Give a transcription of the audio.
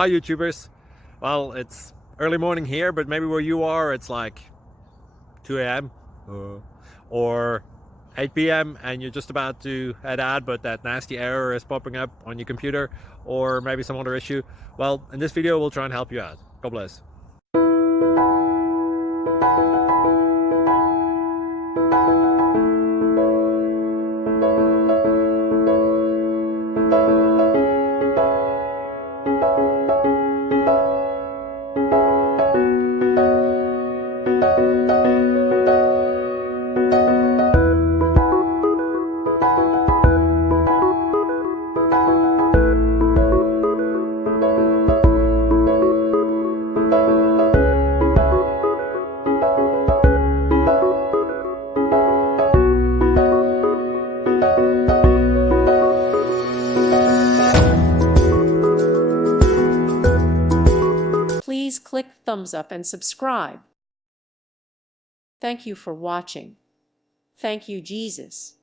Hi YouTubers. Well, it's early morning here, but maybe where you are it's like 2 a.m. or 8 p.m. and you're just about to head out, but that nasty error is popping up on your computer, or maybe some other issue. Well, in this video we'll try and help you out. God bless. Please click thumbs up and subscribe. Thank you for watching. Thank you, Jesus.